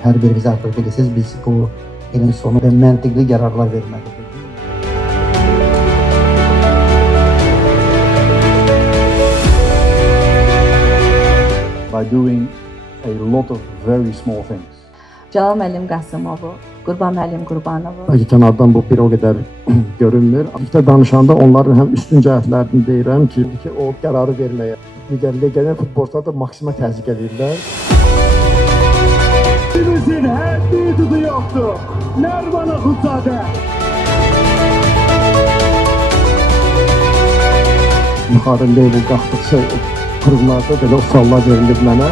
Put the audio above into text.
Hər birimiz artıq bilirsiniz, biz bu ilin sonu və məntiqli qərarlar verməlidir. By doing a lot of very small things. Cəlal müəllim Qasımovu, Qurban müəllim Qurbanovu. Bəlkə kənardan bu bir o qədər görünmür. Birlikdə danışanda onların həm üstün cəhətlərini deyirəm ki, o qərarı verməyə digər legioner futbolçular da maksimum təzyiq edirlər. Birimizin həddi hüdudu yoxdur. Nərman Axundzadə. Yuxarı level qalxdıqca qurumlarda belə o suallar verilir mənə.